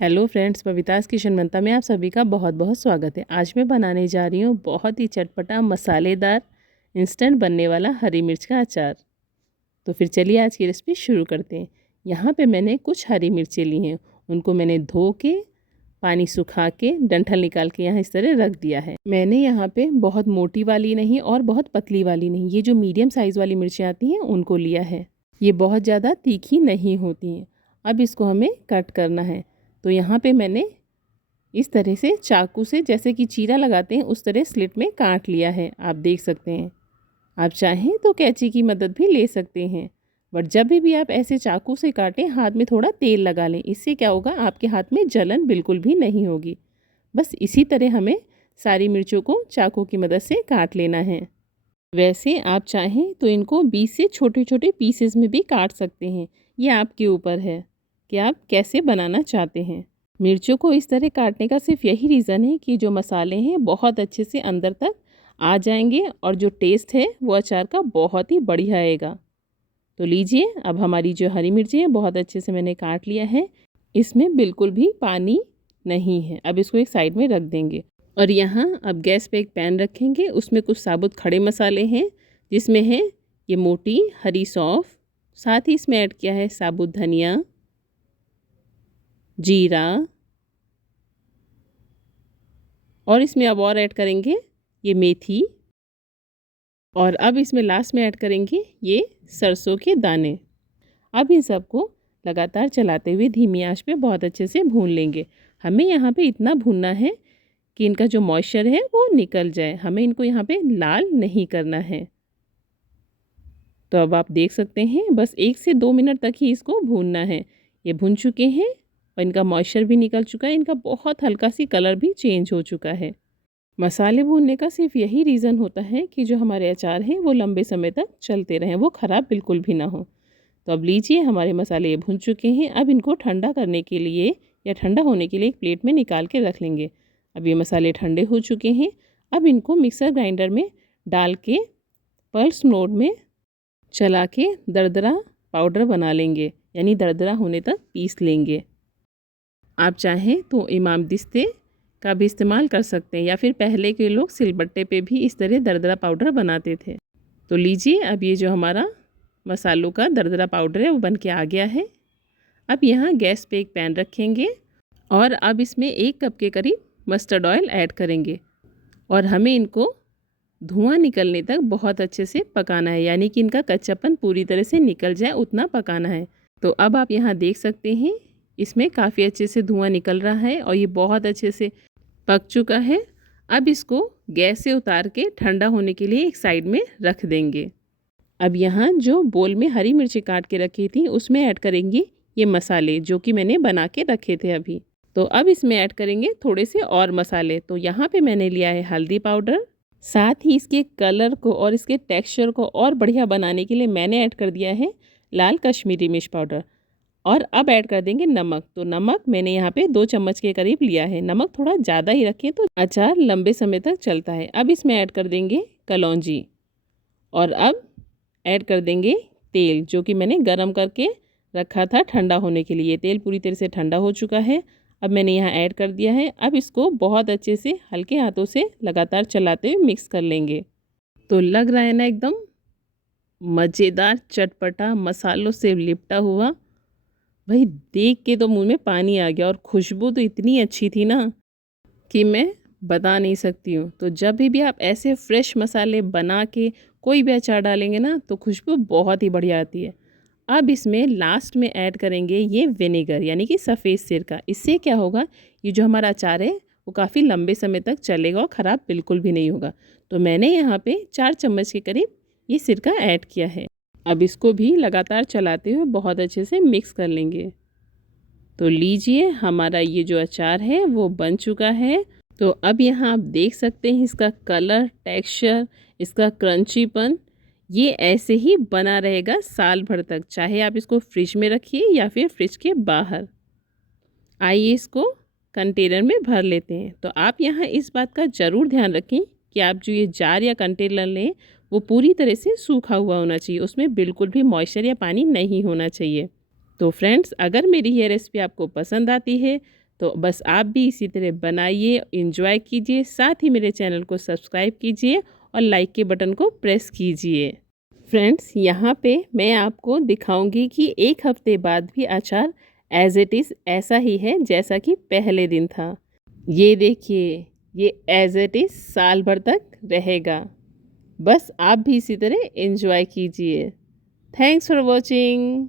Hello friends, Babita's kitchen मंता में आप सभी का बहुत बहुत स्वागत है। आज मैं बनाने जा रही हूँ बहुत ही चटपटा मसालेदार इंस्टेंट बनने वाला हरी मिर्च का अचार। तो फिर चलिए आज की रेसिपी शुरू करते हैं। यहाँ पे मैंने कुछ हरी मिर्चें ली हैं। उनको मैंने धो के पानी सुखा के डंठल निकाल के यहाँ इस तरह रख दिया है। मैंने यहाँ पे बहुत मोटी वाली नहीं और बहुत पतली वाली नहीं, ये जो मीडियम साइज़ वाली मिर्चें आती हैं उनको लिया है। ये बहुत ज़्यादा तीखी नहीं होती हैं। अब इसको हमें कट करना है। तो यहाँ पे मैंने इस तरह से चाकू से, जैसे कि चीरा लगाते हैं उस तरह स्लिट में काट लिया है, आप देख सकते हैं। आप चाहें तो कैंची की मदद भी ले सकते हैं, बट जब भी आप ऐसे चाकू से काटें हाथ में थोड़ा तेल लगा लें। इससे क्या होगा, आपके हाथ में जलन बिल्कुल भी नहीं होगी। बस इसी तरह हमें सारी मिर्चों को चाकू की मदद से काट लेना है। वैसे आप चाहें तो इनको 20 से छोटे छोटे पीसेस में भी काट सकते हैं, ये आपके ऊपर है कि आप कैसे बनाना चाहते हैं। मिर्चों को इस तरह काटने का सिर्फ यही रीज़न है कि जो मसाले हैं बहुत अच्छे से अंदर तक आ जाएंगे और जो टेस्ट है वो अचार का बहुत ही बढ़िया आएगा। तो लीजिए, अब हमारी जो हरी मिर्ची है बहुत अच्छे से मैंने काट लिया है। इसमें बिल्कुल भी पानी नहीं है। अब इसको एक साइड में रख देंगे और यहाँ अब गैस पे एक पैन रखेंगे। उसमें कुछ साबुत खड़े मसाले हैं, जिसमें है ये मोटी हरी सौंफ, साथ ही इसमें ऐड किया है साबुत धनिया, जीरा, और इसमें अब और ऐड करेंगे ये मेथी, और अब इसमें लास्ट में ऐड करेंगे ये सरसों के दाने। अब इन सबको लगातार चलाते हुए धीमी आंच पे बहुत अच्छे से भून लेंगे। हमें यहाँ पे इतना भूनना है कि इनका जो मॉइस्चर है वो निकल जाए। हमें इनको यहाँ पे लाल नहीं करना है। तो अब आप देख सकते हैं बस 1 से 2 मिनट तक ही इसको भूनना है। ये भून चुके हैं और इनका मॉइस्चर भी निकल चुका है। इनका बहुत हल्का सी कलर भी चेंज हो चुका है। मसाले भूनने का सिर्फ यही रीज़न होता है कि जो हमारे अचार हैं वो लंबे समय तक चलते रहें, वो ख़राब बिल्कुल भी ना हो। तो अब लीजिए, हमारे मसाले भून चुके हैं। अब इनको ठंडा करने के लिए या ठंडा होने के लिए एक प्लेट में निकाल के रख लेंगे। अब ये मसाले ठंडे हो चुके हैं। अब इनको मिक्सर ग्राइंडर में डाल के पल्स मोड में चला के दरदरा पाउडर बना लेंगे, यानी दरदरा होने तक पीस लेंगे। आप चाहें तो इमामतिस्ते का भी इस्तेमाल कर सकते हैं, या फिर पहले के लोग सिलबट्टे पे भी इस तरह दरदरा पाउडर बनाते थे। तो लीजिए, अब ये जो हमारा मसालों का दरदरा पाउडर है वो बन के आ गया है। अब यहाँ गैस पे एक पैन रखेंगे और अब इसमें 1 कप के करीब मस्टर्ड ऑयल ऐड करेंगे और हमें इनको धुआं निकलने तक बहुत अच्छे से पकाना है, यानी कि इनका कच्चापन पूरी तरह से निकल जाए उतना पकाना है। तो अब आप यहाँ देख सकते हैं इसमें काफ़ी अच्छे से धुआं निकल रहा है और ये बहुत अच्छे से पक चुका है। अब इसको गैस से उतार के ठंडा होने के लिए एक साइड में रख देंगे। अब यहाँ जो बोल में हरी मिर्ची काट के रखी थी उसमें ऐड करेंगे ये मसाले जो कि मैंने बना के रखे थे अभी। तो अब इसमें ऐड करेंगे थोड़े से और मसाले। तो यहाँ पे मैंने लिया है हल्दी पाउडर, साथ ही इसके कलर को और इसके टेक्सचर को और बढ़िया बनाने के लिए मैंने ऐड कर दिया है लाल कश्मीरी मिर्च पाउडर। और अब ऐड कर देंगे नमक। तो नमक मैंने यहाँ पे 2 चम्मच के करीब लिया है। नमक थोड़ा ज़्यादा ही रखें तो अचार लंबे समय तक चलता है। अब इसमें ऐड कर देंगे कलौंजी और अब ऐड कर देंगे तेल जो कि मैंने गरम करके रखा था ठंडा होने के लिए। तेल पूरी तरह से ठंडा हो चुका है। अब मैंने यहाँ ऐड कर दिया है। अब इसको बहुत अच्छे से हल्के हाथों से लगातार चलाते हुए मिक्स कर लेंगे। तो लग रहा है ना एकदम मज़ेदार चटपटा मसालों से लिपटा हुआ। भाई देख के तो मुंह में पानी आ गया और खुशबू तो इतनी अच्छी थी ना कि मैं बता नहीं सकती हूँ। तो जब भी आप ऐसे फ्रेश मसाले बना के कोई भी अचार डालेंगे ना तो खुशबू बहुत ही बढ़िया आती है। अब इसमें लास्ट में ऐड करेंगे ये विनेगर, यानी कि सफ़ेद सिरका। इससे क्या होगा, ये जो हमारा अचार है वो काफ़ी लंबे समय तक चलेगा और ख़राब बिल्कुल भी नहीं होगा। तो मैंने यहाँ पे 4 चम्मच के करीब ये सिरका ऐड किया है। अब इसको भी लगातार चलाते हुए बहुत अच्छे से मिक्स कर लेंगे। तो लीजिए, हमारा ये जो अचार है वो बन चुका है। तो अब यहाँ आप देख सकते हैं इसका कलर, टेक्सचर, इसका क्रंचीपन, ये ऐसे ही बना रहेगा साल भर तक, चाहे आप इसको फ्रिज में रखिए या फिर फ्रिज के बाहर। आइए इसको कंटेनर में भर लेते हैं। तो आप यहाँ इस बात का ज़रूर ध्यान रखें कि आप जो ये जार या कंटेनर लें वो पूरी तरह से सूखा हुआ होना चाहिए, उसमें बिल्कुल भी मॉइस्चर या पानी नहीं होना चाहिए। तो फ्रेंड्स, अगर मेरी ये रेसिपी आपको पसंद आती है तो बस आप भी इसी तरह बनाइए, एंजॉय कीजिए, साथ ही मेरे चैनल को सब्सक्राइब कीजिए और लाइक के बटन को प्रेस कीजिए। फ्रेंड्स, यहाँ पे मैं आपको दिखाऊंगी कि एक हफ्ते बाद भी अचार एज इट इज़ ऐसा ही है जैसा कि पहले दिन था। ये देखिए, ये एज इट इज़ साल भर तक रहेगा। बस आप भी इसी तरह एंजॉय कीजिए। Thanks for watching.